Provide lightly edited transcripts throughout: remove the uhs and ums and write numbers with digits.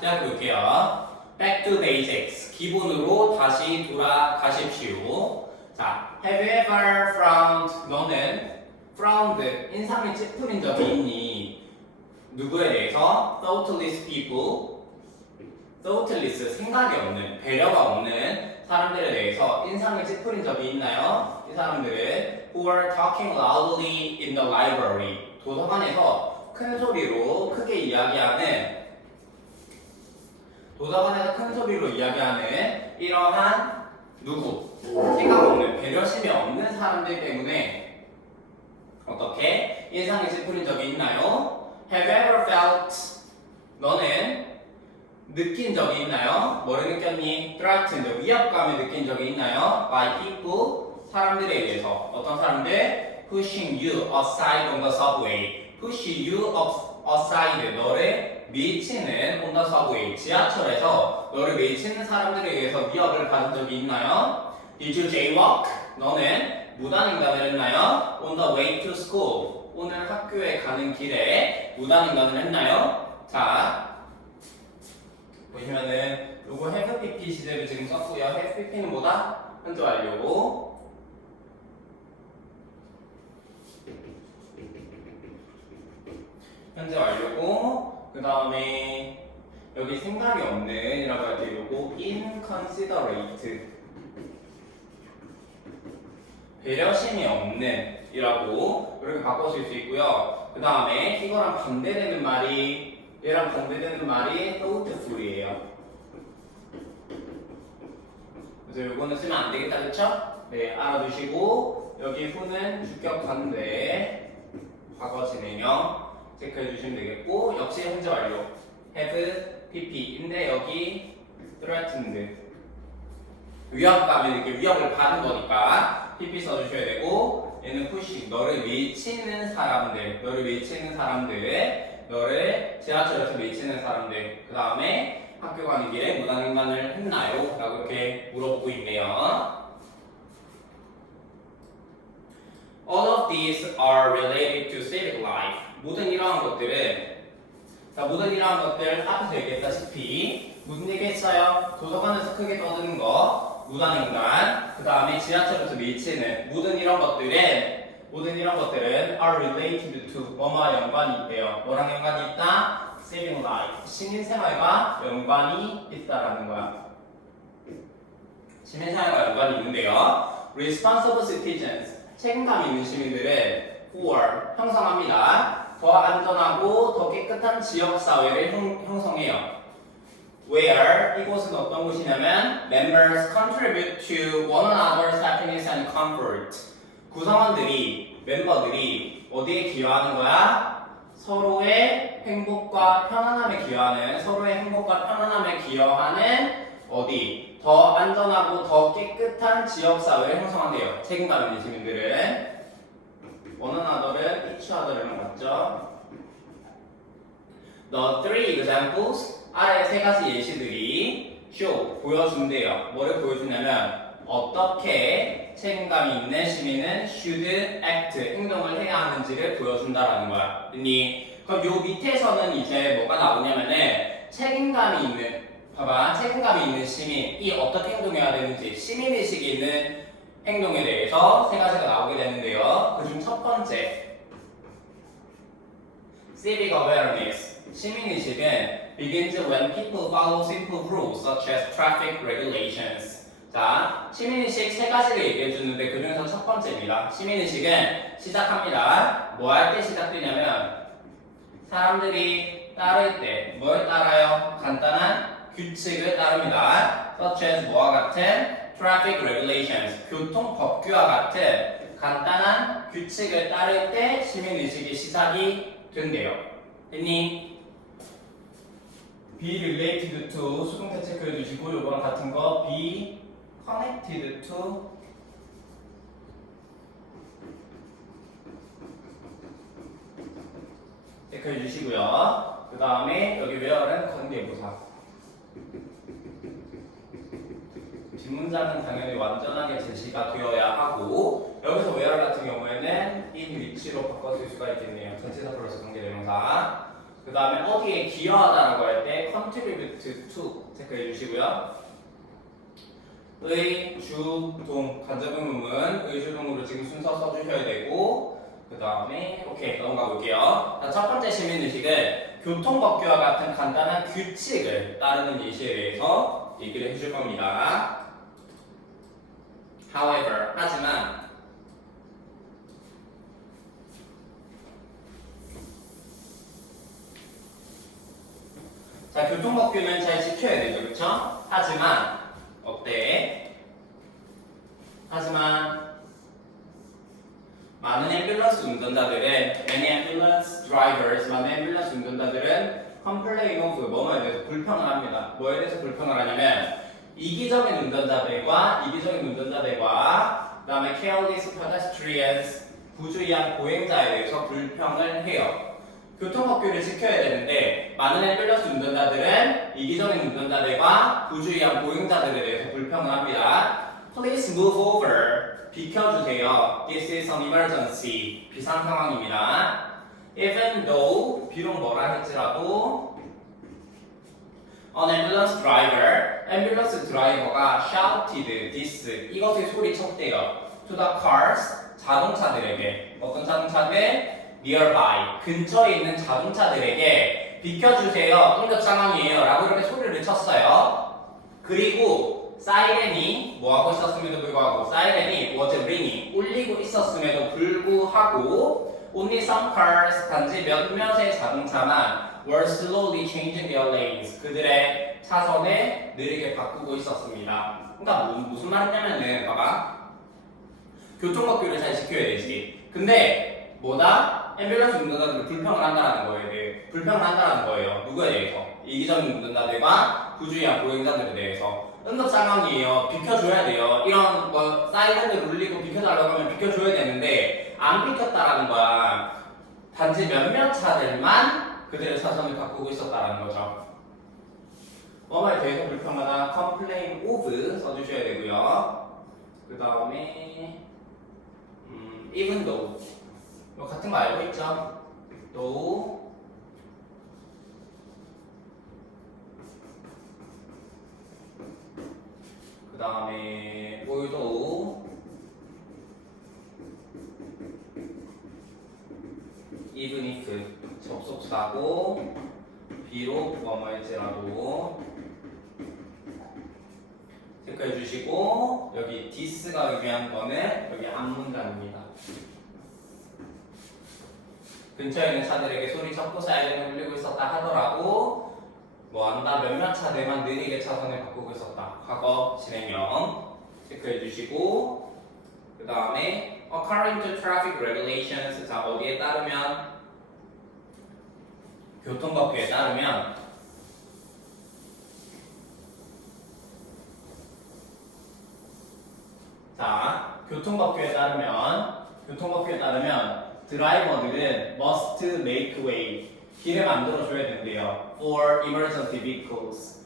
시작해 볼게요. Back to basics. 기본으로 다시 돌아가십시오. 자, have you ever frowned? 너는 frowned, 인상이 찌푸린 적이 있니? 누구에 대해서? Thoughtless people. Thoughtless, 생각이 없는, 배려가 없는 사람들에 대해서 인상이 찌푸린 적이 있나요? 이 사람들은 who are talking loudly in the library. 도서관에서 큰 소리로 크게 이야기하는 이러한 누구? 생각 없는, 배려심이 없는 사람들 때문에 어떻게 인상이 찌푸린 적이 있나요? Have you ever felt? 너는 느낀 적이 있나요? 뭐를 느꼈니? threatened, 위협감을 느낀 적이 있나요? by people, 사람들에 의해서. 어떤 사람들? pushing you aside on the subway. push you aside, 너를 밀치는 on the subway, 지하철에서 너를 밀치는 사람들에 의해서 위협을 받은 적이 있나요? Did you jaywalk? 너는 무단횡단을 했나요? On the way to school, 오늘 학교에 가는 길에 무단횡단을 했나요? 자, 보시면은 요거 have pp 시제를 지금 썼고요. have pp는 뭐다? 현재 완료. 현재 완료고, 그 다음에 여기 생각이 없는 이라고 할 때 요거 inconsiderate, 배려심이 없는 이라고 이렇게 바꿔줄 수 있고요. 그 다음에 이거랑 반대되는 말이, 얘랑 반대되는 말이 thoughtful이에요. 그래서 요거는 쓰면 안 되겠다, 그쵸? 네, 알아두시고, 여기 후는 주격 관대, 과거 진행형 체크해 주시면 되겠고, 역시 현재 완료. have, pp인데 여기 threatened, 위협감을 이렇게 위협을 받은 거니까 pp 써주셔야 되고, 얘는 pushing, 너를 밀치는 사람들, 너를 지하철에서 밀치는 사람들, 그 다음에 학교 가는 길에 무단횡단을 했나요? 라고 이렇게 물어보고 있네요. All of these are related to civic life. 모든 이러한 것들 앞에서 얘기했다시피 무슨 얘기 했어요? 도서관에서 크게 떠드는 거, 무단횡단, 그 다음에 지하철에서 밀치는 모든 이런 것들은 are related to 뭐뭐와 연관이 있대요. 뭐랑 연관이 있다? civic life, 시민생활과 연관이 있다라는 거야. 시민생활과 연관이 있는데요. Responsible citizens, 책임감 있는 시민들은 for, 형성합니다. 더 안전하고 더 깨끗한 지역사회를 형성해요. Where, 이곳은 어떤 곳이냐면 members contribute to one another's happiness and comfort. 멤버들이 어디에 기여하는 거야? 서로의 행복과 편안함에 기여하는 어디? 더 안전하고 더 깨끗한 지역사회를 형성한대요. 책임감 있는 시민들은. one another은 each other랑 맞죠? The three examples, 아래 세 가지 예시들이 show, 보여준대요. 뭐를 보여주냐면 어떻게 책임감이 있는 시민은 should act, 행동을 해야 하는지를 보여준다라는 거야. 그럼 요 밑에서는 이제 뭐가 나오냐면은 책임감이 있는 시민이 어떻게 행동해야 되는지, 시민의식이 있는 행동에 대해서 세 가지가 나오게 되는데요. 그중 첫 번째, civic awareness, 시민의식은 begins when people follow simple rules such as traffic regulations. 자, 시민의식 세 가지를 얘기해 주는데 그 중에서 첫 번째입니다. 시민의식은 시작합니다. 뭐 할 때 시작되냐면 사람들이 따를 때 뭘 따라요? 간단한 규칙을 따릅니다. such as 뭐와 같은 traffic regulations, 교통법규와 같은 간단한 규칙을 따를 때 시민의식이 시작이 된대요. 됐니? be related to, 수동태 체크해 주시고, 요거랑 같은 거 be connected to, 체크해 주시고요. 그 다음에 여기 where는 관계부사. 뒷문장은 당연히 완전하게 제시가 되어야 하고, 여기서 where 같은 경우에는 in 위치로 바꿔 쓸 수가 있겠네요. 전치사 플러스 관계대명사. 그 다음에 어디에 기여하다라고 할 때 contribute to 체크해 주시고요. 의주동 간접의문문 의주동으로 지금 순서 써주셔야 되고 그 다음에 오케이 넘어가 볼게요. 자, 첫 번째 시민의식은 교통법규와 같은 간단한 규칙을 따르는 예시에 대해서 얘기를 해줄 겁니다. However, 하지만 자, 교통법규는 잘 지켜야 되죠, 그쵸? 하지만 어때? 하지만 많은 앰뷸런스 운전자들은 many ambulance drivers, 많은 앰뷸런스 운전자들은 complain of 뭐뭐에 대해서 불평을 합니다. 뭐에 대해서 불평을 하냐면 이기적인 운전자들과 그 다음에 careless pedestrians, 부주의한 보행자에 대해서 불평을 해요. 교통법규를 지켜야 되는데 많은 앰뷸런스 운전자들은 이기적인 운전자들과 부주의한 보행자들에 대해서 불평을 합니다. Please move over. 비켜주세요. This is an emergency. 비상 상황입니다. Even though 비록 뭐라 할지라도 an ambulance driver, 앰뷸런스 드라이버가 shouted this 이것을 소리쳤대요. To the cars, 자동차들에게. 어떤 자동차들? nearby, 근처에 있는 자동차들에게 비켜주세요. 응급 상황이에요. 라고 이렇게 소리를 쳤어요. 그리고 사이렌이 뭐하고 있었음에도 불구하고 사이렌이 was ringing, 울리고 있었음에도 불구하고 only some cars, 단지 몇몇의 자동차만 were slowly changing their lanes, 그들의 차선을 느리게 바꾸고 있었습니다. 그러니까 무슨 말이냐면은 봐봐, 교통법규를 잘 지켜야 되지. 근데 뭐다? 앰뷸런스 운전자들이 불평을 한다는 거예요. 불평을 한다는 거예요. 누구에 대해서? 이기적인 운전자들과 부주의한 보행자들에 대해서. 응급 상황이에요. 비켜줘야 돼요. 이런 뭐 사이렌을 울리고 비켜달라고 하면 비켜줘야 되는데 안 비켰다라는 거야. 단지 몇몇 차들만 그들의 차선을 바꾸고 있었다라는 거죠. 뭐뭐에 대해서 불평하다 complain of 써주셔야 되고요. 그 다음에 even though 뭐 같은 거 알고 있죠? 또 그 다음에 although even if 접속사고 비록 뭐뭐일지라도 체크해 주시고 여기 this가 의미한 거는 여기 앞문장입니다. 근처에 있는 차들에게 소리쳤고 사이렌을 울리고 있었다 하더라도 뭐 한다 몇몇 차들만 느리게 차선을 바꾸고 있었다. 과거 진행형 체크해 주시고 그 다음에 according to traffic regulations, 자 어디에 따르면 교통법규에 따르면 자 교통법규에 따르면 드라이버들은 must make way, 길을 만들어줘야 된대요. for emergency vehicles,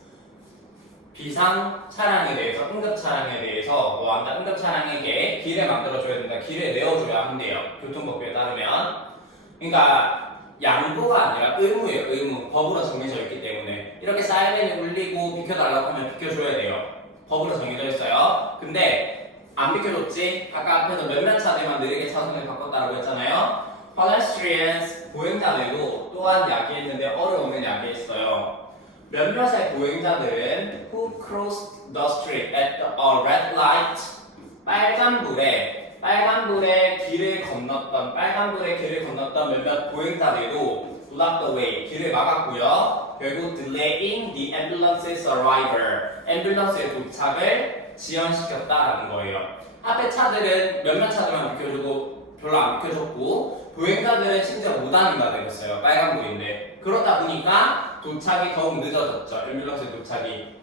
비상 차량에 대해서, 응급 차량에 대해서 뭐한다? 응급 차량에게 길을 만들어줘야 된다. 길을 내어줘야 한대요. 교통법규에 따르면. 그러니까 양보가 아니라 의무예요. 의무. 법으로 정해져 있기 때문에 이렇게 사이렌이 울리고 비켜달라고 하면 비켜줘야 돼요. 법으로 정해져 있어요. 근데 안 비켜줬지? 아까 앞에서 몇몇 차들만 느리게 차선을 바꿨다라고 했잖아요. pedestrians, 보행자들도 또한 야기했는데 어려움은 야기했어요. 몇몇의 보행자들은 who crossed the street at a red light, 빨간불에 길을 건넜던 몇몇 보행자들도 blocked the way, 길을 막았고요. 결국 delaying the ambulance's arrival, 앰뷸런스의 도착을 지연시켰다라는 거예요. 앞에 차들은 몇몇 차들만 비켜주고 별로 안 비켜줬고 보행자들은 심지어 못 다닌다 되었어요. 빨간불인데. 그러다 보니까 도착이 더욱 늦어졌죠. 앰뷸런스의 도착이.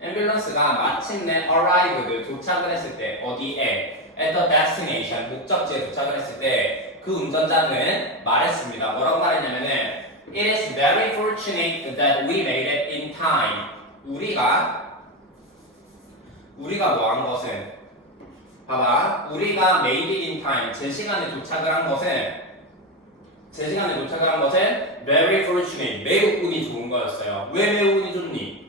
앰뷸런스가 마침내 arrived, 도착을 했을 때 어디에? at the destination, 목적지에 도착을 했을 때 그 운전자는 말했습니다. 뭐라고 말했냐면은 It is very fortunate that we made it in time. 우리가 뭐 한 것은 봐봐. 우리가 made it in time. 제 시간에 도착을 한 것은 very fortunate. 매우 운이 좋은 거였어요. 왜 매우 운이 좋니?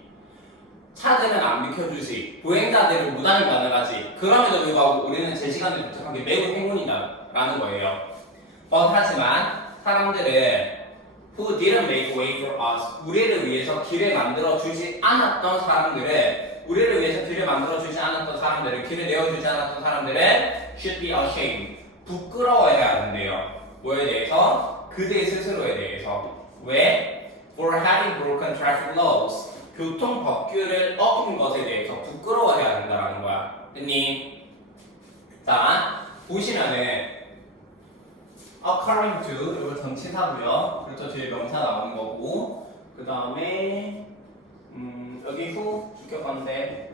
차들은 안 비켜주지. 보행자들은 무단히 가능하지. 그럼에도 불구하고 우리는 제 시간에 도착한 게 매우 행운이다라는 거예요. 하지만 사람들은 who didn't make way for us. 우리를 위해서 길을 만들어주지 않았던 사람들은 길을 내어주지 않았던 사람들은 should be ashamed. 부끄러워해야 한대요. 뭐에 대해서? 그들 스스로에 대해서. 왜? For having broken traffic laws. 교통 법규를 어긴 것에 대해서 부끄러워해야 된다는 거야. 됐니? 자, 보시면은 according to 이거 전치사고요. 그렇죠. 뒤에 명사 나오는 거고. 그 다음에 여기 who 주격건데.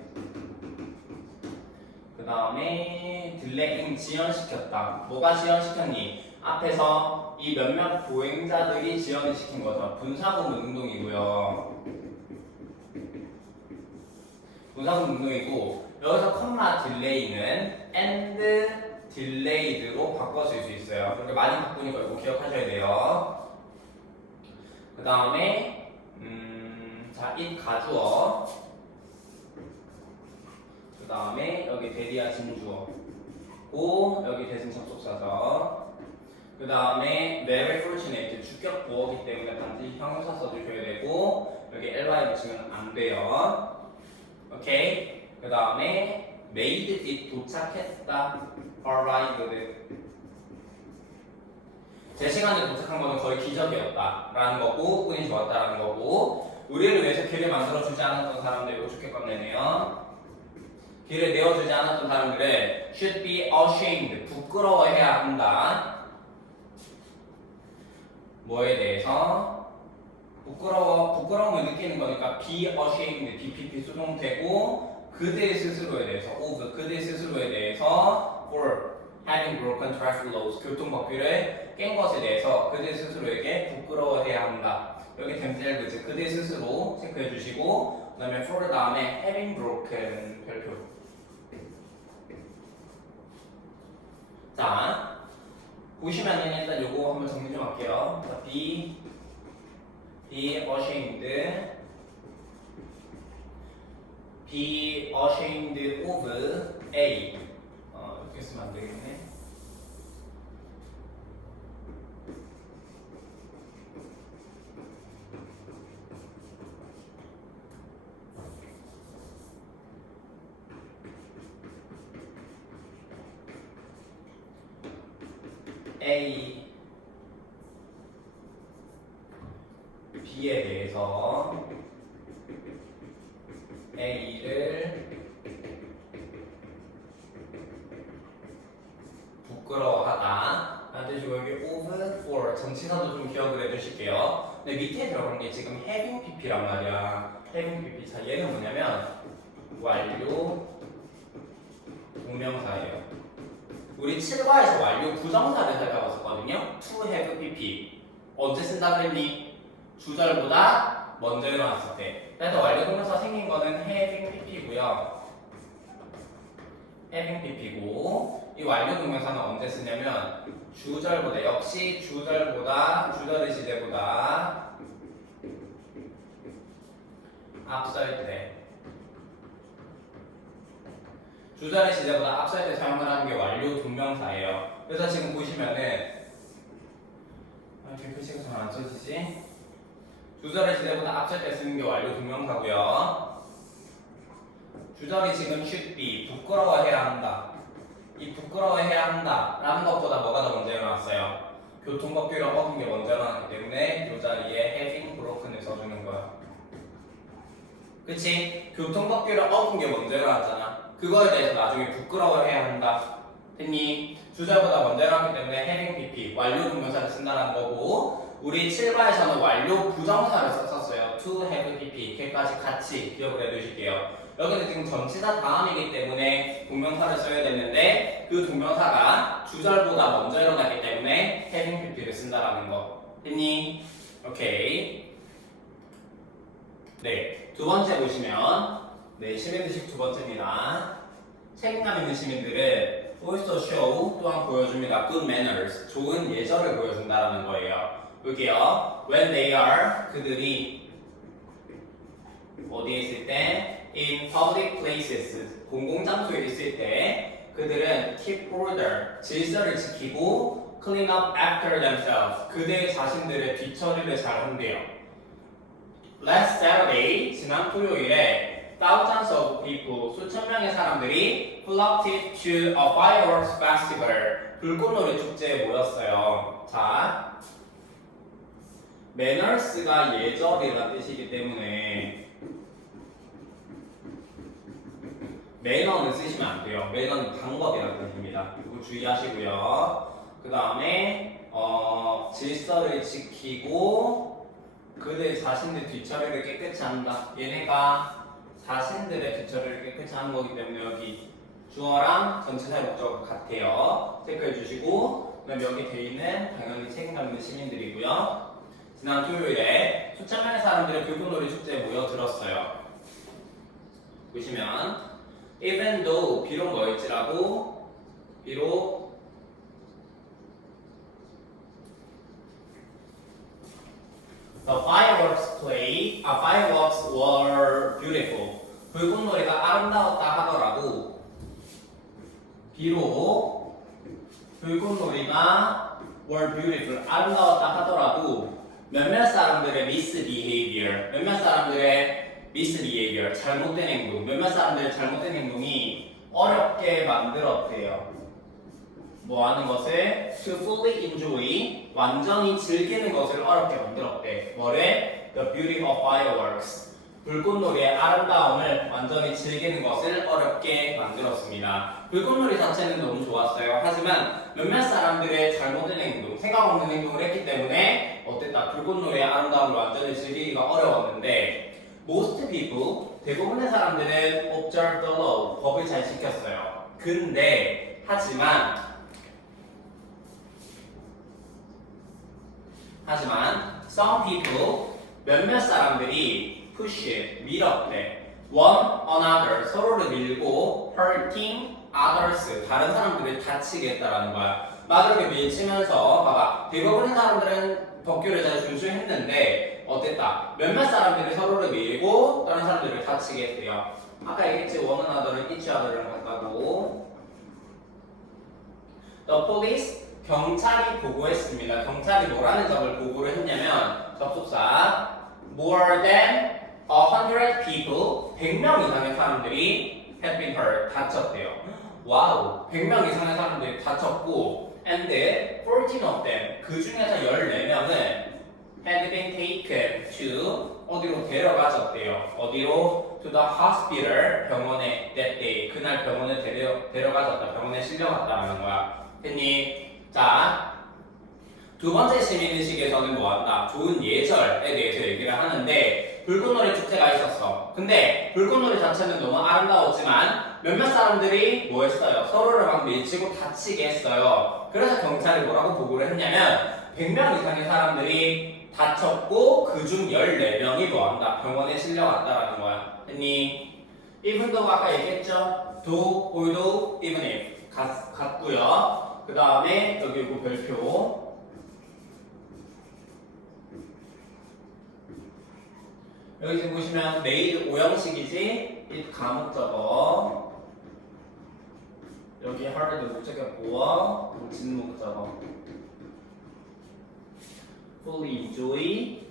그 다음에 delaying 지연시켰다. 뭐가 지연시켰니? 앞에서 이 몇몇 보행자들이 지연을 시킨 거죠. 분사구문 운동이고요. 여기서 컴마 딜레이는 and delayed로 바꿔줄 수 있어요. 그렇게 많이 바꾸니까 이거 기억하셔야 돼요. 그 다음에 자, it 가주어. 그 다음에 여기 대리아 진주어. 여기 대신 접속사죠. 그 다음에 very fortunate 주격 보어기 때문에 반드시 형용사 써주셔야 되고 여기 ly 붙이면 안 돼요. 오케이. 그 다음에 made it 도착했다. arrived. 제 시간에 도착한 거는 거의 기적이었다라는 거고 운이 좋았다라는 거고 우리를 위해서 길을 만들어주지 않았던 사람들 이거 좋게 꺼내네요. 길을 내어주지 않았던 사람들은 should be ashamed. 부끄러워해야 한다. 뭐에 대해서? 부끄러움을 느끼는 거니까 be ashamed, BPP 수동태고 그들 스스로에 대해서 for having broken traffic laws 교통법규를 깬 것에 대해서 그들 스스로에게 부끄러워해야 한다. 여기 themselves 그들 스스로 체크해 주시고 그 다음에 for 다음에 having broken 별표. 자 보시면은 일단 요거 한번 정리 좀 할게요. be ashamed of A. 이렇게 쓰면 안 되겠네. A, B에 대해서 A를 부끄러워하다. 반드시고 여기 of for 전치사도 좀 기억을 해주실게요. 근데 밑에 들어간 게 지금 having pp란 말이야. having pp. 자 얘는 뭐냐면 완료 동명사예요. 우리 7과에서 완료 부정사를 살펴봤었거든요. to have pp. 언제 쓴다 그랬니? 주절보다 먼저 일어났을 때. 그래서 완료 동명사 생긴 거는 having pp고요. having pp고 이 완료 동명사는 언제 쓰냐면 주절보다 역시 주절의 시제보다 앞설 때. 주절의 시제보다 앞설 때 사용을 하는 게 완료 동명사예요. 그래서 지금 보시면은 이렇게 글씨가 잘 안 써지지? 주절의 시제보다 앞설 때 쓰는 게 완료 동명사고요. 주절이 지금 should be 부끄러워해야 한다. 이 부끄러워해야 한다 라는 것보다 뭐가 더 먼저 일어났어요? 교통법규를 어긴 게 먼저 일어났기 때문에 이 자리에 having broken을 써주는 거야. 그치? 교통법규를 어긴 게 먼저 일어났잖아. 그거에 대해서 나중에 부끄러워해야 한다. 됐니? 주절보다 먼저 일어났기 때문에 having pp 완료 동명사를 쓴다는 거고 우리 7과에서는 완료 부정사를 썼었어요. to have pp 걔까지 같이 기억을 해두실게요. 여기는 지금 전치사 다음이기 때문에 동명사를 써야 되는데 그 동명사가 주절보다 먼저 일어났기 때문에 having pp를 쓴다라는 거. 됐니? 오케이. 네, 두 번째 보시면 네, 시민의식 두 번째입니다. 책임감 있는 시민들은 also show 또한 보여줍니다. good manners 좋은 예절을 보여준다라는 거예요. 여기요. when they are 그들이 어디에 있을 때 in public places 공공장소에 있을 때 그들은 keep order 질서를 지키고 clean up after themselves 그들 자신들의 뒤처리를 잘 한대요. Last Saturday 지난 토요일에 thousands of people 수천 명의 사람들이 flocked to a fireworks festival 불꽃놀이 축제에 모였어요. 자, manners가 예절이라는 뜻이기 때문에 매너는 쓰시면 안 돼요. 매너는 방법이라는 뜻입니다. 이거 주의하시고요. 그 다음에 질서를 지키고 그들 자신들 뒤처리를 깨끗이 한다. 얘네가 자신들의 뒤처리를 깨끗이 하는 거기 때문에 여기 주어랑 전체사의 목적어가 같아요. 체크해 주시고 그다음 여기 돼 있는 당연히 책임감 있는 시민들이고요. 지난 토요일에 수천 명의 사람들이 불꽃놀이 축제에 모여들었어요. 보시면 even though 비록 뭐였지라고 비록 the fireworks were beautiful 불꽃놀이가 아름다웠다 하더라도 비록 불꽃놀이가 were beautiful 아름다웠다 하더라도 몇몇 사람들의 misbehavior 몇몇 사람들의 misbehavior 잘못된 행동 몇몇 사람들의 잘못된 행동이 어렵게 만들었대요. 뭐 하는 것을 to fully enjoy 완전히 즐기는 것을 어렵게 만들었대. 뭐래? The beauty of fireworks 불꽃놀이의 아름다움을 완전히 즐기는 것을 어렵게 만들었습니다. 불꽃놀이 자체는 너무 좋았어요. 하지만 몇몇 사람들의 잘못된 행동, 생각 없는 행동을 했기 때문에 어땠다? 불꽃놀이의 아름다움을 완전히 즐기기가 어려웠는데 most people, 대부분의 사람들은 observe the law, 법을 잘 지켰어요. 근데, 하지만 some people, 몇몇 사람들이 push it, 밀었대. one another, 서로를 밀고 hurting others, 다른 사람들을 다치게 했다라는 거야. 막 그렇게 밀치면서 봐봐. 대부분의 사람들은 법규를 잘 준수했는데 어땠다? 몇몇 사람들이 서로를 밀고 다른 사람들을 다치게 했대요. 아까 얘기했지 one another는 each other랑 같다고. The police 경찰이 보고했습니다. 경찰이 뭐라는 점을 보고를 했냐면 접속사 more than 100 people 100명 이상의 사람들이 have been hurt 다쳤대요. 와우 100명 이상의 사람들이 다쳤고 and 14 of them 그 중에서 14명은 had been taken to 어디로 데려가졌대요. 어디로? to the hospital 병원에 that day 그날 병원에 데려가졌다. 병원에 실려갔다라는 거야. 했니? 자, 두 번째 시민의식에서는 뭐한다? 좋은 예절에 대해서 얘기를 하는데 불꽃놀이 축제가 있었어. 근데 불꽃놀이 자체는 너무 아름다웠지만 몇몇 사람들이 뭐 했어요? 서로를 막 밀치고 다치게 했어요. 그래서 경찰이 뭐라고 보고를 했냐면 100명 이상의 사람들이 다쳤고 그중 14명이 뭐한다? 병원에 실려갔다라는 거야. 했니? even though 아까 얘기했죠? do, although, even if 같고요. 그 다음에 여기 있고 별표 여기 지금 보시면 made 오형식이지 it 가목적어 여기 hard 목적격 진목적어 fully enjoy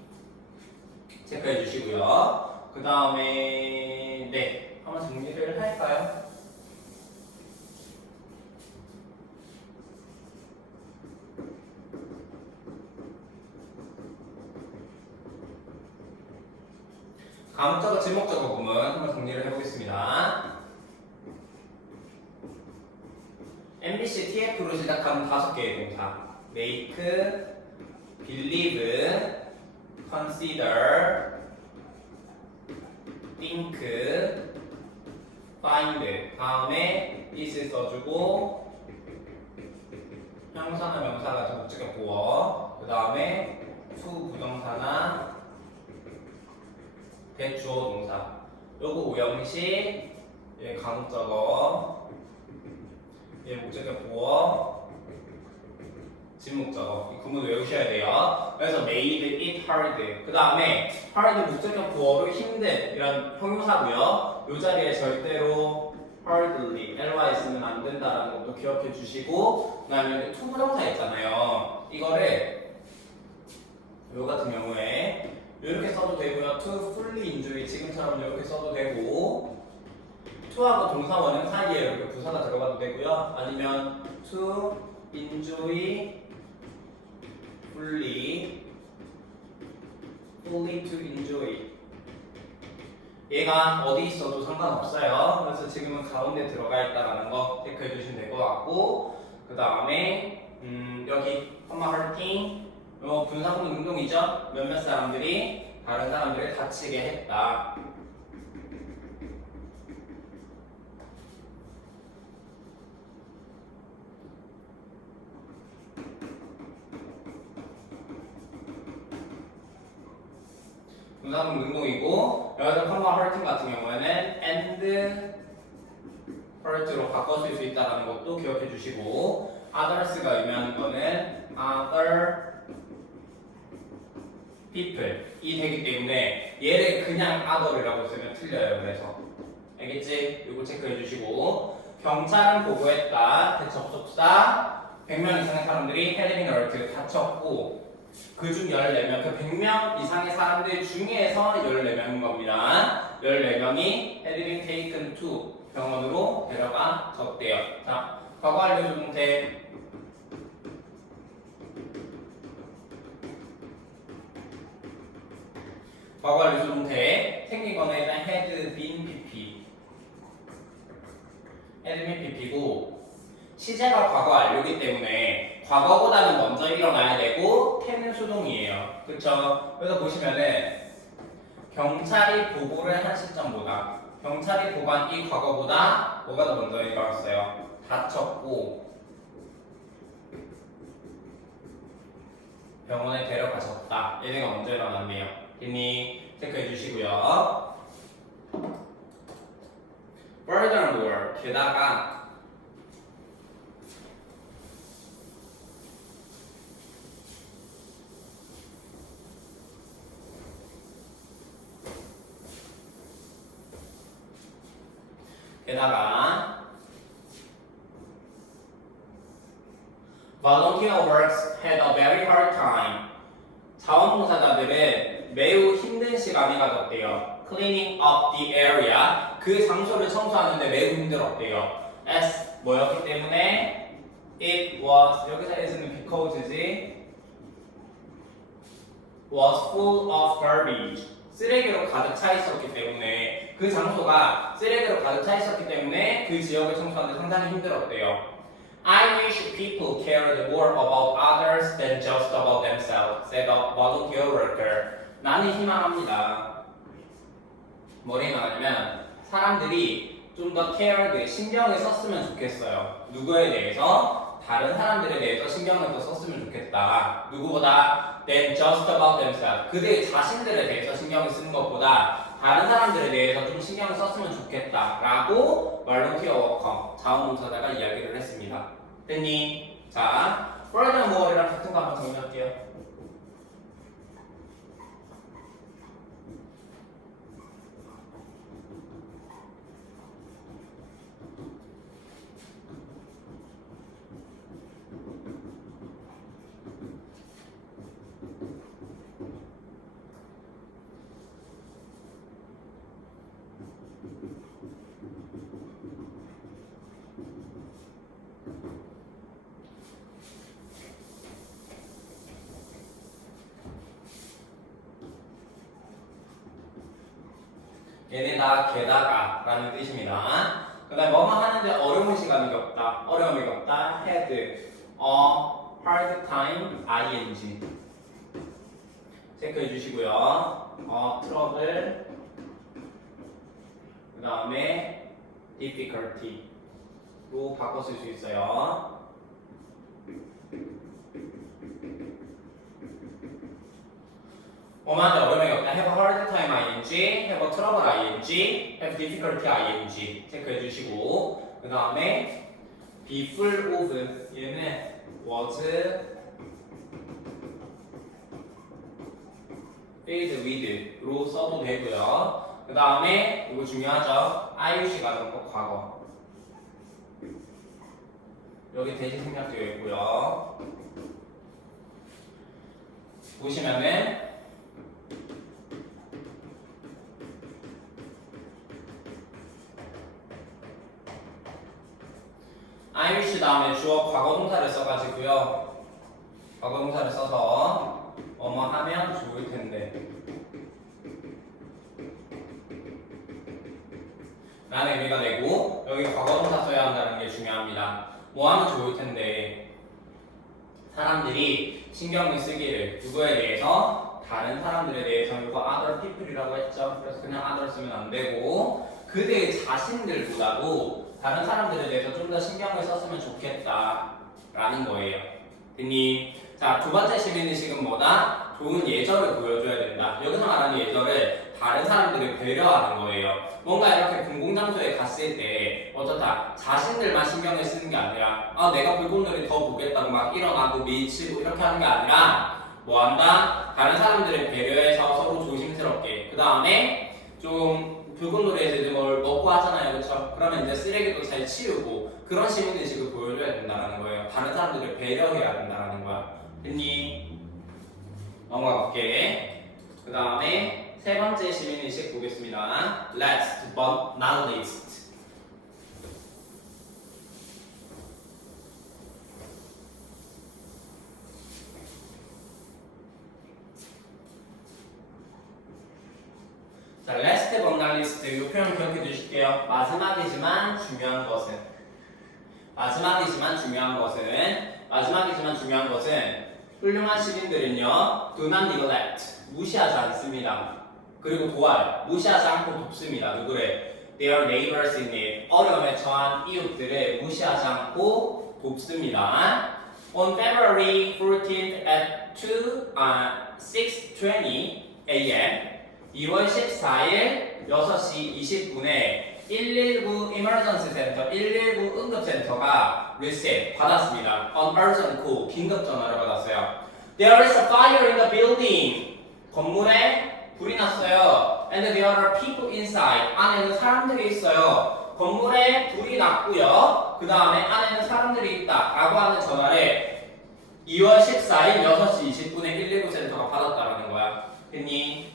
체크해 주시고요. 그 다음에 네 한번 정리를 할까요? 가목적어, 지목적어 부분 한번 정리를 해보겠습니다. MBC, TF로 시작하는 5개의 동사 make, believe, consider, think, find 다음에 is 써주고 형사나 명사가 목적격 보어 그 다음에 to 부정사나 대주어 동사 요거 오형식 가목적어 얘 목적격 보어 진목적어 이 구문 외우셔야 돼요. 그래서 made it hard 그 다음에 hard 목적격 보어로 힘든 이런 형용사고요. 이 자리에 절대로 hardly ly 쓰면 안 된다라는 것도 기억해 주시고 그 다음에 투부정사 있잖아요. 이거를 요 같은 경우에 이렇게 써도 되고요. to fully enjoy 지금처럼 이렇게 써도 되고 to하고 동사 원형 사이에 이렇게 부사가 들어가도 되고요. 아니면 to enjoy fully to enjoy 얘가 어디 있어도 상관없어요. 그래서 지금은 가운데 들어가 있다라는 거 체크해 주시면 될 것 같고 그 다음에 여기 컴마 hurting 분사구 능동이죠. 몇몇 사람들이 다른 사람들을 다치게 했다. 분사구 능동이고 여기서 컴마 hurting 같은 경우에는 and hurt로 바꿔 쓸 수 있다는 것도 기억해 주시고 others가 의미하는 거는 other people이 되기 때문에 얘를 그냥 other이라고 쓰면 틀려요. 그래서 알겠지? 이거 체크해 주시고 경찰은 보고했다. 대접속사 100명 이상의 사람들이 had been hurt 다쳤고 그중 14명, 그 100명 이상의 사람들 중에서 14명인 겁니다. 14명이 had been taken to 병원으로 데려가졌대요. 자, 과거 완료 조동태 과거 완료 조동태 생긴 거는 일단 had been pp had been pp고 시제가 과거 완료이기 때문에 과거보다는 먼저 일어나야 되고 태는 수동이에요. 그쵸? 그래서 보시면은 경찰이 보고를 한 시점보다 경찰이 보고한 이 과거보다 뭐가 더 먼저 일어났어요? 다쳤고 병원에 데려가셨다. 얘네가 먼저 일어났네요. 됐니? 체크해 주시고요. Furthermore, 게다가 volunteer works had a very hard time. 자원봉사자들은 매우 힘든 시간이 가졌대요. Cleaning up the area. 그 장소를 청소하는데 매우 힘들었대요. as 뭐였기 때문에 it was 여기서 as는 because지 was full of garbage. 쓰레기로 가득 차 있었기 때문에 그 장소가 쓰레기로 가득 차 있었기 때문에 그 지역을 청소하는데 상당히 힘들었대요. I wish people cared more about others than just about themselves, said a volunteer worker. 나는 희망합니다. 뭐를 희망하냐면 사람들이 좀 더 cared, 신경을 썼으면 좋겠어요. 누구에 대해서? 다른 사람들에 대해서 신경을 더 썼으면 좋겠다. 누구보다 than just about themselves. 그들 자신들에 대해서 신경을 쓰는 것보다 다른 사람들에 대해서 좀 신경을 썼으면 좋겠다 라고 volunteer worker, 자원봉사자가 이야기를 했습니다. 됐니? 자, furthermore이랑 같은 거 한번 정리할게요. 얘네 다 게다가 라는 뜻입니다. 그 다음에 뭐뭐 하는데 어려운 시간이 없다. 어려움이 없다. had a hard time ing 체크해 주시고요. trouble 그 다음에 difficulty로 바꿔 쓸 수 있어요. 뭐만 하는데 어려움이 없다. have a hard time ing, have a trouble ing, have difficulty ing 체크해 주시고 그 다음에 be full of 얘는 was filled with로 써도 되고요. 그 다음에 이거 중요하죠. IUC 가정 꼭 과거. 여기 대신 생략되어 있고요. 보시면은 IUC 다음에 주어 과거 동사를 써가지고요. 과거 동사를 써서 뭐뭐 하면 좋을 텐데 라는 의미가 되고 여기 과거 동사 써야 한다는 게 중요합니다. 뭐 하면 좋을 텐데 사람들이 신경을 쓰기를 누구에 대해서 다른 사람들에 대해서 이거 other people이라고 했죠. 그래서 그냥 other 쓰면 안 되고 그들 자신들보다도 다른 사람들에 대해서 좀 더 신경을 썼으면 좋겠다라는 거예요. 됐니? 자, 두 번째 시민의식은 뭐다? 좋은 예절을 보여줘야 된다. 여기서 말하는 예절을 다른 사람들을 배려하는 거예요. 뭔가 이렇게 공공장소에 갔을 때 어떻다 자신들만 신경을 쓰는 게 아니라 내가 불꽃놀이 더 보겠다고 막 일어나고 밀치고 이렇게 하는 게 아니라 뭐 한다? 다른 사람들을 배려해서 서로 조심스럽게 그 다음에 좀 불꽃놀이에서 이제 뭘 먹고 하잖아요. 그렇죠? 그러면 이제 쓰레기도 잘 치우고 그런 시민의식을 보여줘야 된다는 거예요. 다른 사람들을 배려해야 된다는 거야. 됐니? 넘어갈게. 그 다음에 세 번째 시민의식 보겠습니다. Last but not least. 자, last but not least 이 표현 기억해 주실게요. 마지막이지만 중요한 것은 훌륭한 시민들은요 do not neglect 무시하지 않습니다. 그리고 도와요. 무시하지 않고 돕습니다. 누구를? Their neighbors in need 어려움에 처한 이웃들을 무시하지 않고 돕습니다. On February 14th at 6:20 a.m. 2월 14일 6시 20분에 119 emergency center, 119 응급센터가 receive 받았습니다. An urgent call, 긴급 전화를 받았어요. There is a fire in the building. 건물에 불이 났어요. And there are people inside. 안에는 사람들이 있어요. 건물에 불이 났고요. 그 다음에 안에는 사람들이 있다. 라고 하는 전화를 2월 14일 6시 20분에 119 센터가 받았다라는 거야. 됐니?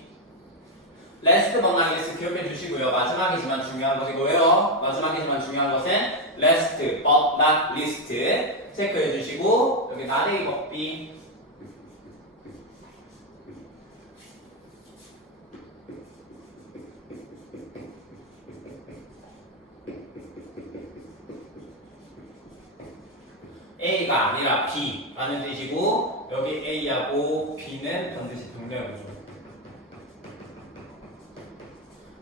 Last but not least 기억해 주시고요. 마지막이지만 중요한 것이고요. 마지막이지만 중요한 것은 last but not least 체크해 주시고 여기 나대기 걷기 A가 아니라 B라는 뜻이고 여기 A하고 B는 반드시 병렬이죠.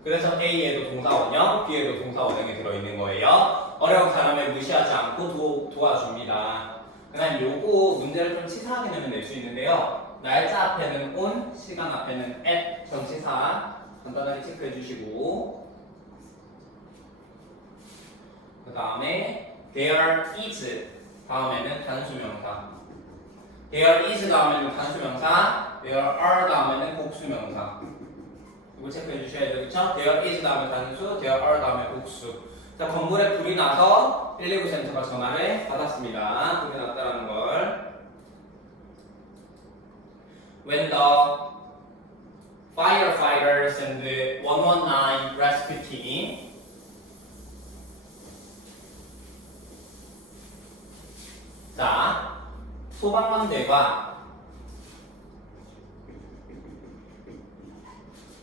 그래서 A에도 동사원형, B에도 동사원형이 들어있는 거예요. 어려운 사람을 무시하지 않고 도와줍니다. 그다음 요거 문제를 좀 치사하게 내면 낼 수 있는데요. 날짜 앞에는 on, 시간 앞에는 at, 전치사 간단하게 체크해 주시고 그 다음에 there is 다음에는 단수명사 there is 다음에는 단수명사 there are 다음에는 복수명사 이거 체크해 주셔야 되겠죠? There is 다음에 단수, there are 다음에 복수. 자, 건물에 불이 나서 119 센터가 전화를 받았습니다. 불이 났다는 걸. When the firefighters and the 119 rescue team 자,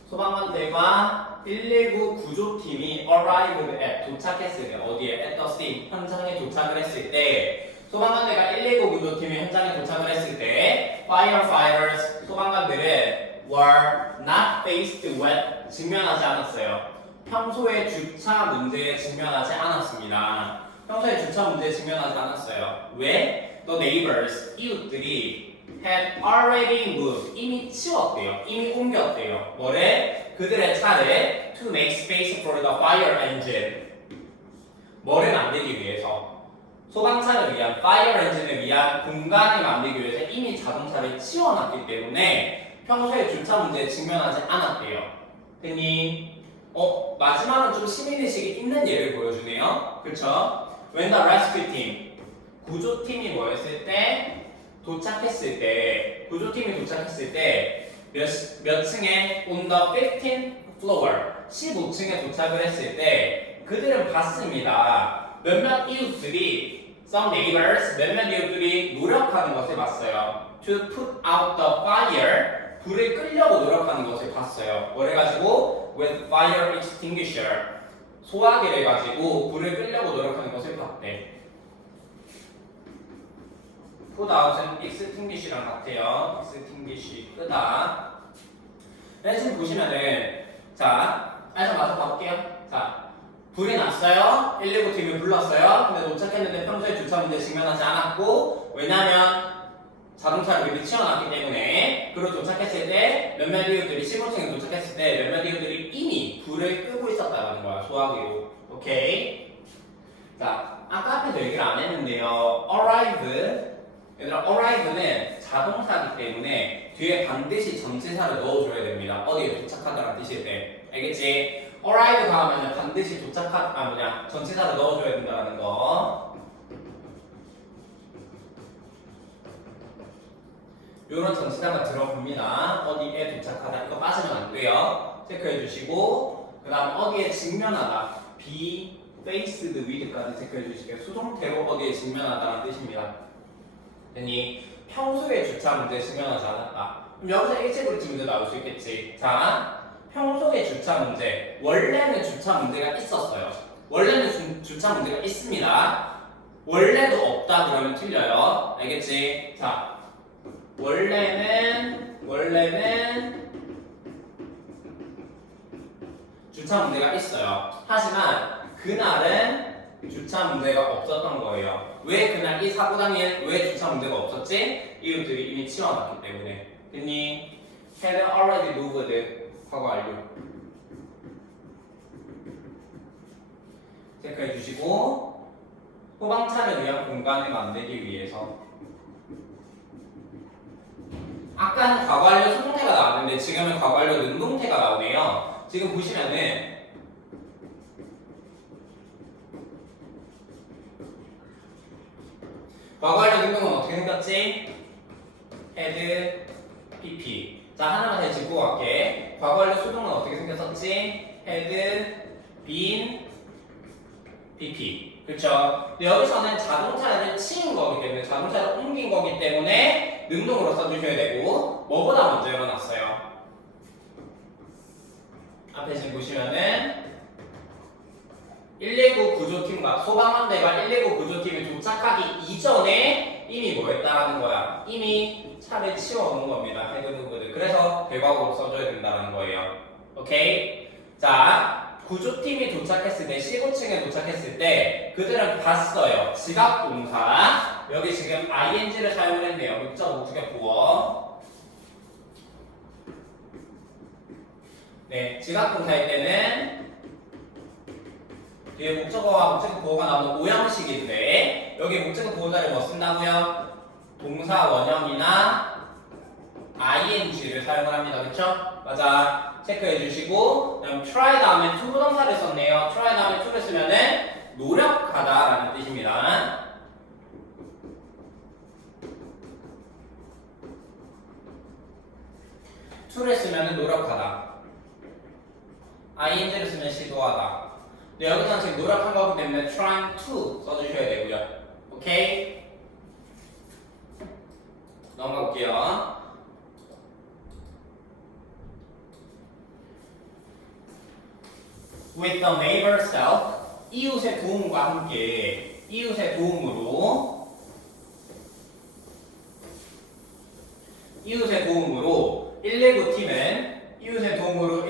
소방관들과 119 구조팀이 arrived at 도착했을 때 어디에? at the scene 현장에 도착을 했을 때 소방관들과 119 구조팀이 현장에 도착을 했을 때 firefighters 소방관들은 were not faced with 직면하지 않았어요. 평소에 주차 문제에 직면하지 않았습니다. 평소에 주차 문제에 직면하지 않았어요. 왜? The neighbors 이웃들이 had already moved 이미 치웠대요. 이미 옮겼대요. 뭐래? 그들의 차를 to make space for the fire engine 뭐를 만들기 위해서 소방차를 위한 파이어 엔진을 위한 공간을 만들기 위해서 이미 자동차를 치워놨기 때문에 평소에 주차 문제에 직면하지 않았대요. 됐니? 마지막은 좀 시민의식이 있는 예를 보여주네요. 그쵸? When the rescue team, 구조팀이 뭐였을 때? 도착했을 때, 구조팀이 도착했을 때 몇 층에? On the 15th floor, 15층에 도착을 했을 때 그들은 봤습니다. 몇몇 이웃들이 some neighbors, 몇몇 이웃들이 노력하는 것을 봤어요. To put out the fire, 불을 끄려고 노력하는 것을 봤어요. 뭘 해가지고? With fire extinguisher, 소화기를 가지고 불을 끄려고 노력하는 것을 봤대. put out은 extinguish랑 같아요. extinguish, 끄다. 지금 보시면은 자, 마저 가볼게요. 자, 불이 났어요. 119 팀을 불렀어요. 근데 도착했는데 평소에 주차 문제에 직면하지 않았고, 왜냐면 자동차를 미리 치워놨기 때문에. 그리고 도착했을 때 몇몇 이웃들이 15층에 도착했을 때 몇몇 이웃들이 이미 불을 끄고 있었다는 거야. 소화기로. 오케이. 자, 아까 앞에도 얘기를 안 했는데요. arrive, 얘들아, arrive는 자동차이기 때문에 뒤에 반드시 전치사를 넣어줘야 됩니다. 어디에 도착하다라는 뜻일 때. 알겠지? arrive 다음에는 반드시 전치사를 넣어줘야 된다는 거. 요런 전치사가 들어봅니다. 어디에 도착하다. 이거 빠지면 안 돼요. 체크해 주시고, 그 다음 어디에 직면하다. be faced with까지 체크해 주시고요. 수동태로 어디에 직면하다는 뜻입니다. 됐니? 평소에 주차 문제에 직면하지 않았다. 그럼 여기서 일체불이치 문제 나올 수 있겠지. 자, 평소에 주차 문제. 원래는 주차 문제가 있었어요. 원래는 주차 문제가 있습니다. 원래도 없다 그러면 틀려요. 알겠지? 자, 원래는 주차 문제가 있어요. 하지만 그날은 주차 문제가 없었던 거예요. 왜 그날 이 사고 당일 왜 주차 문제가 없었지? 이웃들이 이미 치워놨기 때문에. 됐니? had already moved. 과거 완료. 체크해 주시고, 소방차를 위한 공간을 만들기 위해서. 아까는 과거 완료 수동태가 나왔는데 지금은 과거 완료 능동태가 나오네요. 지금 보시면은 과거 완료 능동은 어떻게 생겼지? had, pp. 자, 하나만 더 짚고 갈게. 과거 완료 수동은 어떻게 생겼었지? had, been, pp. 그렇죠? 여기서는 자동차를 치운 거기 때문에, 자동차를 옮긴 거기 때문에 능동으로 써주셔야 되고, 뭐보다 먼저 일어났어요? 앞에 지금 보시면은 119 구조팀과 소방관대가 119 구조팀이 도착하기 이전에 이미 뭐 했다라는 거야? 이미 차를 치워놓은 겁니다. 헤드무브들. 그래서 대괄호로 써줘야 된다는 거예요. 오케이? 자, 구조팀이 도착했을 때, 15층에 도착했을 때 그들은 봤어요. 지각동사. 여기 지금 ing를 사용을 했네요. 목적 목적격 보어. 네, 지각동사일 때는 뒤에 목적어와 목적격 보어가 나오는 오형식인데, 여기 목적격 보어자를 뭐 쓴다고요? 동사 원형이나 ing를 사용을 합니다. 그쵸? 맞아. 체크해 주시고, 그다음 try 다음에 to 부동사를 썼네요. try 다음에 to를 쓰면은 노력하다라는 뜻입니다. to를 쓰면은 노력하다. ing를 쓰면 시도하다. 근데 여기서는 지금 노력한 거기 때문에 trying to 써주셔야 되고요. 오케이? 넘어가 볼게요. With the neighbor's help, 이웃의 도움과 함께, 이웃의 도움으로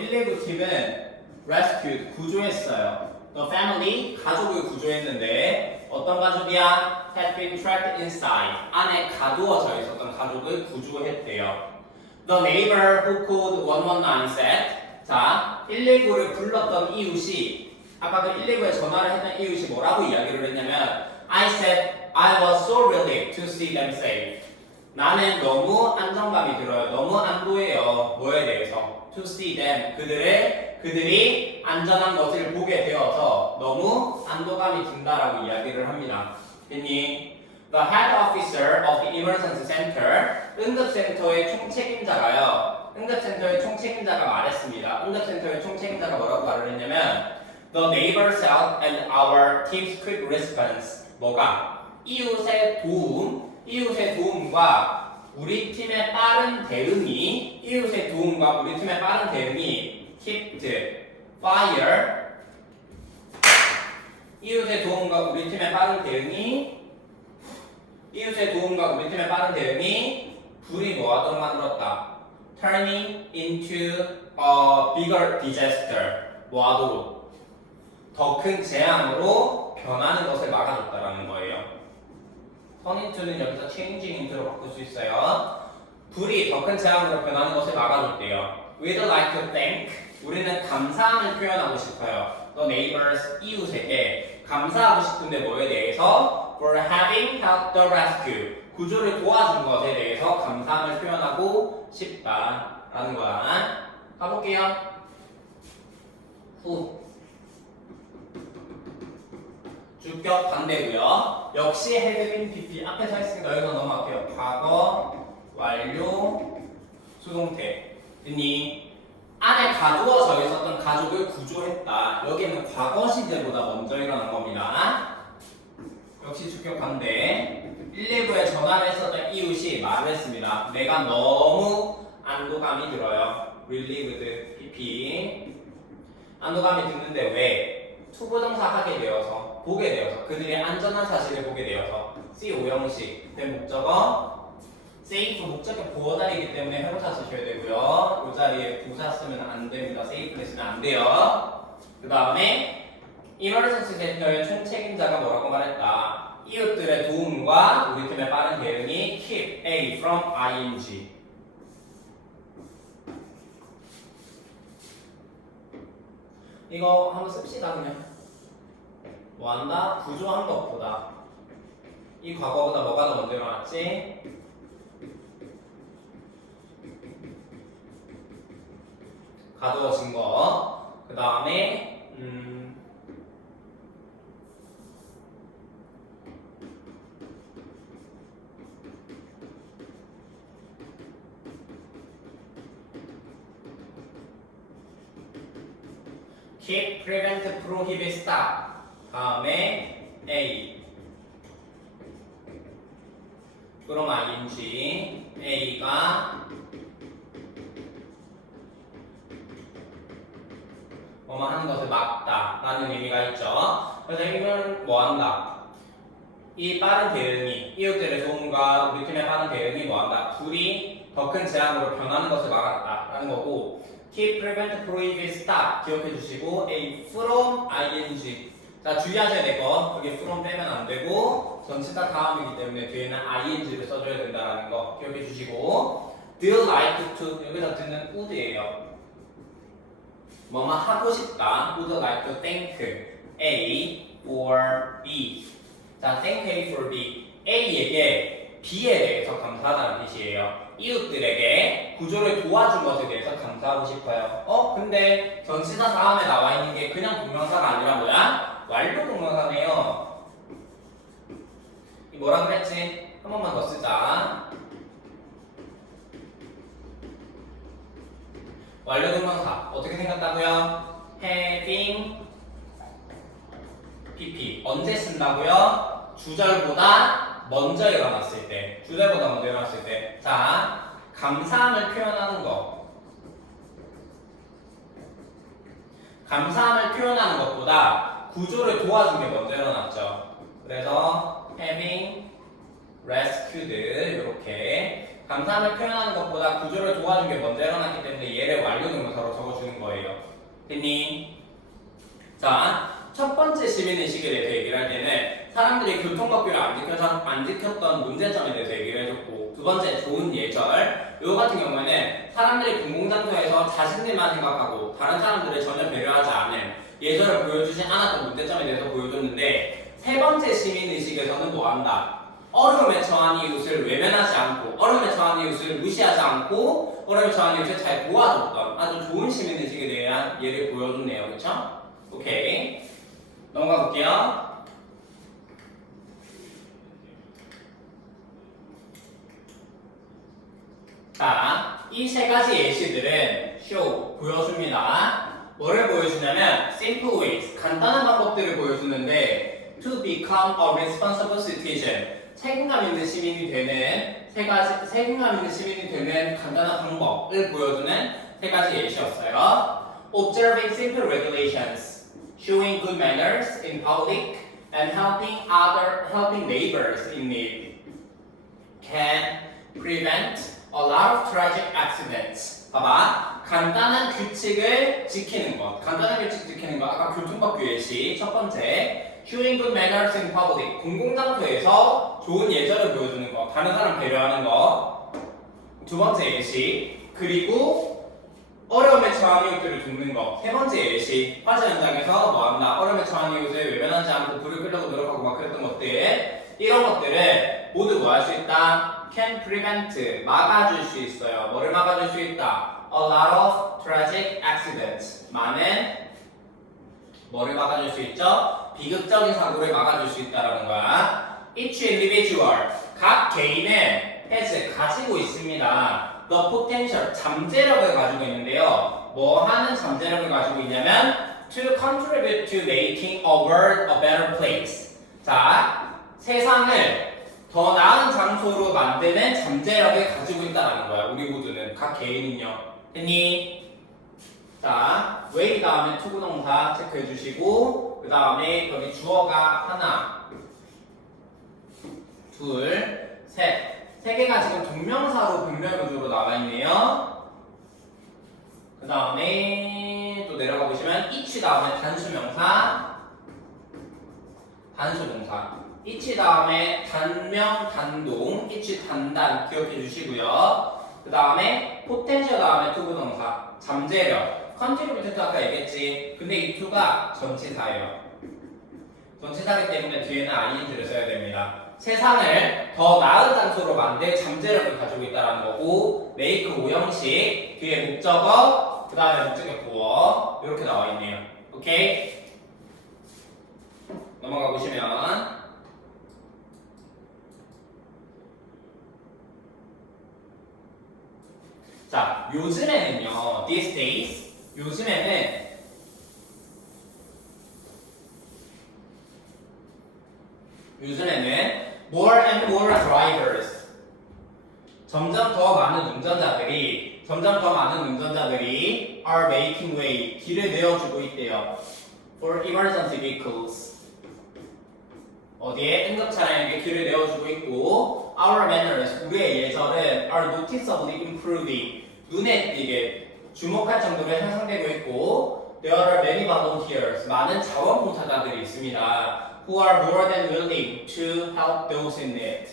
119팀은 rescued, 구조했어요. The family, 가족을 구조했는데 어떤 가족이야? Had been trapped inside, 안에 가두어져 있었던 가족을 구조했대요. The neighbor who called 119 said, 자, 119를 불렀던 이웃이, 아까 그 119에 전화를 했던 이웃이 뭐라고 이야기를 했냐면 I said I was so relieved to see them safe. 나는 너무 안정감이 들어요. 너무 안도해요. 뭐에 대해서? To see them. 그들이 안전한 것을 보게 되어서 너무 안도감이 든다라고 이야기를 합니다. 됐니? The head officer of the emergency center, 응급센터의 총책임자가요. 응급센터의 총책임자가 말했습니다. 응급센터의 총책임자가 뭐라고 말을 했냐면 The neighbor's help and our team's quick response. 뭐가? 이웃의 도움과 우리 팀의 빠른 대응이 keep the fire. 이웃의 도움과 우리 팀의 빠른 대응이 불이 뭐하도록 만들었다. Turning into a bigger disaster. 뭐하도록? 더 큰 재앙으로 변하는 것을 막아줬다라는 거예요. turn into는 여기서 changing into로 바꿀 수 있어요. 불이 더 큰 재앙으로 변하는 것을 막아줬대요. We'd like to thank. 우리는 감사함을 표현하고 싶어요. The neighbors, 이웃에게 감사하고 싶은데 뭐에 대해서? For having helped the rescue. 구조를 도와준 것에 대해서 감사함을 표현하고 싶다라는 거야. 가볼게요. 후. 주격 반대고요. 역시 헤드빈 PP 앞에 서 있으니까 여기서 넘어갈게요. 과거, 완료, 수동태. 됐니? 안에 가두어져 있었던 가족을 구조했다. 여기는 과거 시제보다 먼저 일어난 겁니다. 역시 주격 반대. 119에 전화를 했었던 이웃이 말을 했습니다. 내가 너무 안도감이 들어요. relieved, PP. 안도감이 드는데 왜? 투부정사 하게 되어서, 보게 되어서, 그들의 안전한 사실을 보게 되어서. C 오형식 된 목적어. safe 목적격 보어다리기 때문에 형용사 쓰셔야 되고요. 이 자리에 부사 쓰면 안 됩니다. safe를 쓰면 안 돼요. 그 다음에 emergency center의 총책임자가 뭐라고 말했다. 이웃들의 도움과 우리 팀의 빠른 대응이 keep A from ing. 이거 한번 씁시다. 그냥 뭐한다? 구조한 것보다 이 과거보다 뭐가 더 먼저 일어났지? 가두어진 거. 그 다음에 keep, prevent, prohibit, stop. 다음에 A. 그럼 ing. A가 뭐뭐 하는 것을 막다 라는 의미가 있죠. 그래서 이건 뭐한다? 이 빠른 대응이, 이웃들의 도움과 우리 팀의 빠른 대응이 뭐한다? 불이 더 큰 재앙으로 변하는 것을 막았다 라는 거고, keep, prevent, prohibit, stop 기억해 주시고, A from ing. 자, 주의하셔야 될 거, 여기 from 빼면 안 되고 전치사 다음이기 때문에 뒤에는 ing를 써줘야 된다는 거 기억해 주시고, do like to, 여기서 듣는 would예요. 뭐뭐 하고 싶다. would like to thank A or B. 자, thank A for B. A에게 B에 대해서 감사하다는 뜻이에요. 이웃들에게 구조를 도와준 것에 대해서 감사하고 싶어요. 근데 전치사 다음에 나와 있는 게 그냥 동명사가 아니라 뭐야? 완료 동명사네요. 이 뭐라 그랬지? 한 번만 더 쓰자. 완료 동명사 어떻게 생겼다고요? having PP 언제 쓴다고요? 주절보다 먼저 일어났을 때. 주절보다 먼저 일어났을 때. 자, 감사함을 표현하는 거. 감사함을 표현하는 것보다 구조를 도와준 게 먼저 일어났죠. 그래서 having rescued 이렇게 감사함을 표현하는 것보다 구조를 도와준 게 먼저 일어났기 때문에 얘를 완료 동사로 적어주는 거예요. 됐니? 자, 첫 번째 시민의식에 대해서 얘기를 할 때는 사람들이 교통법규를 안 지켰던 문제점에 대해서 얘기를 해줬고, 두 번째 좋은 예절. 이거 같은 경우에는 사람들이 공공장소에서 자신들만 생각하고 다른 사람들을 전혀 배려하지 않은 예절을 보여주지 않았던 문제점에 대해서 보여줬는데, 세 번째 시민의식에서는 뭐 한다? 어려움에 처한 이웃을 외면하지 않고, 어려움에 처한 이웃을 무시하지 않고, 어려움에 처한 이웃을 잘 도와줬던 아주 좋은 시민의식에 대한 예를 보여줬네요. 그쵸? 오케이. 넘어가 볼게요. 자, 이 세 가지 예시들은 보여줍니다. 뭐를 보여주냐면 simple ways, 간단한 방법들을 보여주는데 to become a responsible citizen, 책임감 있는 시민이 되는 책임감 있는 시민이 되는 간단한 방법을 보여주는 세 가지 예시였어요. Observing simple regulations, showing good manners in public, and helping neighbors in need can prevent a lot of tragic accidents. 봐봐. 간단한 규칙을 지키는 것. 간단한 규칙 지키는 것. 아까 교통법 예시 첫 번째. Showing good manners in public. 공공장소에서 좋은 예절을 보여주는 것. 다른 사람 배려하는 것. 두 번째 예시. 그리고 어려움에 처한 이웃들을 돕는 것. 세 번째 예시. 화재 현장에서 뭐 한다? 어려움에 처한 이웃을 외면하지 않고 불을 끄려고 노력하고 막 그랬던 것들. 이런 것들을 모두 뭐 할 수 있다? Can prevent, 막아줄 수 있어요. 뭐를 막아줄 수 있다? A lot of tragic accidents. 많은 뭐를 막아줄 수 있죠? 비극적인 사고를 막아줄 수 있다라는 거야. Each individual, 각 개인은 가지고 있습니다. The potential, 잠재력을 가지고 있는데요. 뭐 하는 잠재력을 가지고 있냐면 to contribute to making a world a better place. 자, 세상을 더 나은 장소로 만드는 잠재력을 가지고 있다는 거야. 우리 모두는 각 개인은요. 했니? 자, way 다음에 투구동사 체크해 주시고 그 다음에 여기 주어가 하나, 둘, 셋. 세 개가 지금 동명사로 분별구조로 나와 있네요. 그 다음에 또 내려가 보시면 each 다음에 단수명사, 단수동사. each 다음에 단명, 단동, each 단단 기억해 주시고요. 그 다음에 potential 다음에 투부동사, 잠재력. contribute 아까 얘기했지. 근데 이 to가 전치사예요. 전치사기 때문에 뒤에는 ing를 써야 됩니다. 세상을 더 나은 장소로 만들 잠재력을 가지고 있다는 거고 make 오형식, 뒤에 목적어, 그 다음에 목적격 보어 이렇게 나와 있네요. 오케이? 넘어가 보시면 자, 요즘에는요, these days, 요즘에는 more and more drivers, 점점 더 많은 운전자들이 are making way, 길을 내어주고 있대요. for emergency vehicles. 어디에? 응급차량에게 길을 내어주고 있고 our manners, 우리의 예절은 are noticeably improving, 눈에 띄게 주목할 정도로 향상되고 있고 there are many volunteers, 많은 자원봉사자들이 있습니다. who are more than willing to help those in need.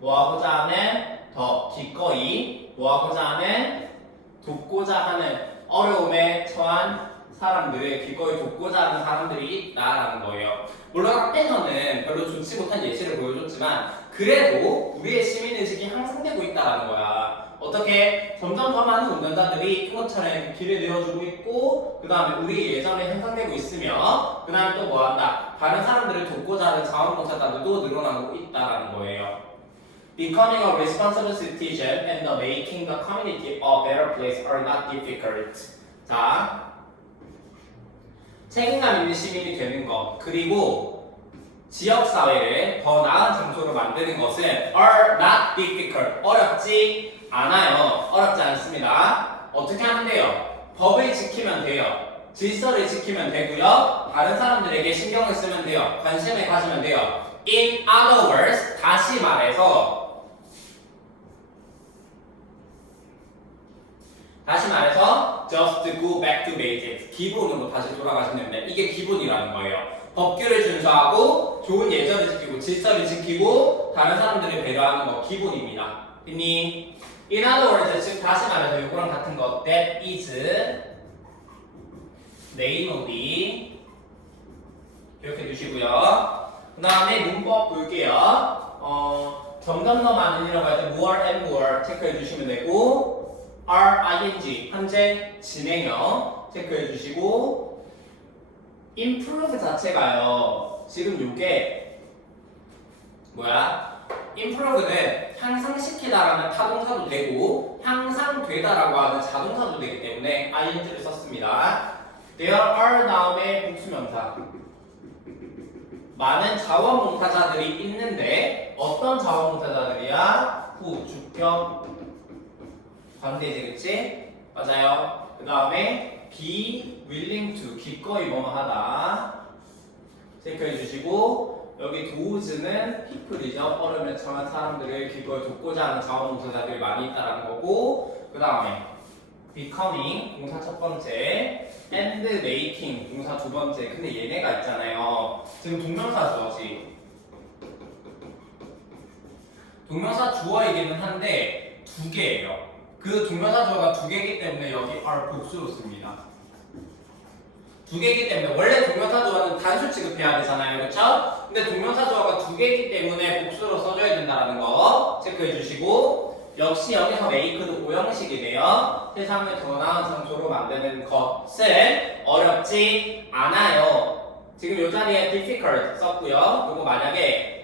뭐하고자 하는 더 기꺼이 뭐하고자 하는 돕고자 하는 어려움에 처한 사람들을 기꺼이 돕고자 하는 사람들이 있다라는 거예요. 물론 앞에서는 별로 좋지 못한 예시를 보여줬지만 그래도 우리의 시민의식이 향상되고 있다라는 거야. 어떻게? 점점 더 많은 운전자들이 응급차량에 길을 내어주고 있고 그 다음에 우리 예전에 향상되고 있으며 그 다음에 또 뭐한다? 다른 사람들을 돕고자 하는 자원봉사자들도 늘어나고 있다라는 거예요. Becoming a responsible citizen and making the community a better place are not difficult. 자, 책임감 있는 시민이 되는 것 그리고 지역사회를 더 나은 장소로 만드는 것은 are not difficult. 어렵지 않아요. 어렵지 않습니다. 어떻게 하면 돼요? 법을 지키면 돼요. 질서를 지키면 되고요. 다른 사람들에게 신경을 쓰면 돼요. 관심을 가지면 돼요. In other words, 다시 말해서 just go back to basics. 기본으로 다시 돌아가시면 됩니다. 이게 기본이라는 거예요. 법규를 준수하고 좋은 예절을 지키고 질서를 지키고 다른 사람들을 배려하는 거 기본입니다. 됐니? In other words, 즉 다시 말해서 이거랑 같은 것 that is namely 기억해 주시고요. 그 다음에 문법 볼게요. 점점 더 많은이라고 할 때 more and more 체크해 주시면 되고 ing 현재 진행형 체크해 주시고 improve 자체가요. 지금 요게 뭐야? improve는 향상시키다라는 타동사도 되고 향상되다라고 하는 자동사도 되기 때문에 ing를 썼습니다. There are 다음에 복수명사. 많은 자원봉사자들이 있는데 어떤 자원봉사자들이야? 후, 주격, 관대지겠지? 맞아요. 그 다음에 be willing to 기꺼이 뭐뭐 하다 체크해 주시고 여기 does는 people이죠. 어려움에 처한 사람들을 기꺼이 돕고자 하는 자원봉사자들이 많이 있다는 거고 그 다음에 becoming 동사 첫 번째 and making 동사 두 번째. 근데 얘네가 있잖아요. 지금 동명사 주어지. 동명사 주어이기는 한데 두 개예요. 그 동명사 주어가 두 개이기 때문에 여기 are 복수로 씁니다. 두 개이기 때문에 원래 동명사 주어는 단수 취급해야 되잖아요. 그렇죠? 근데 동명사 주어가 두 개이기 때문에 복수로 써줘야 된다는 거 체크해 주시고 역시 여기서 make도 오형식이래요. 세상을 더 나은 장소로 만드는 것은 어렵지 않아요. 지금 이 자리에 difficult 썼고요. 그리고 만약에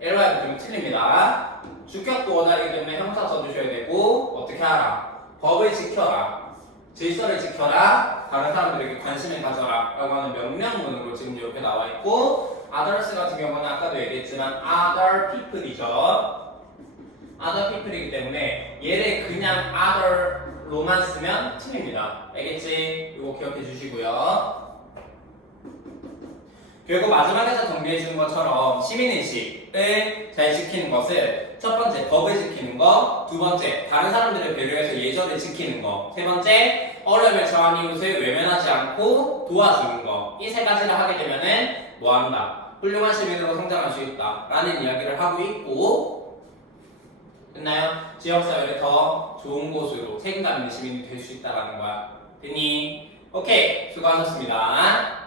LY가 붙으면 틀립니다. 주격도 원하기 때문에 형사 써주셔야 되고 어떻게 하라? 법을 지켜라. 질서를 지켜라. 다른 사람들에게 관심을 가져라. 라고 하는 명령문으로 지금 이렇게 나와 있고 others 같은 경우는 아까도 얘기했지만 other people이죠. other people이기 때문에 얘를 그냥 other로만 쓰면 틀립니다. 알겠지? 이거 기억해 주시고요. 그리고 마지막에서 정리해 주는 것처럼 시민의식을 잘 지키는 것을 첫 번째 법을 지키는 거, 두 번째 다른 사람들을 배려해서 예절을 지키는 거, 세 번째 어려움에 처한 이웃을 외면하지 않고 도와주는 거. 이 세 가지를 하게 되면은 뭐 한다? 훌륭한 시민으로 성장할 수 있다 라는 이야기를 하고 있고 끝나요? 지역사회를 더 좋은 곳으로 책임감 있는 시민이 될 수 있다는 거야. 됐니? 오케이, 수고하셨습니다.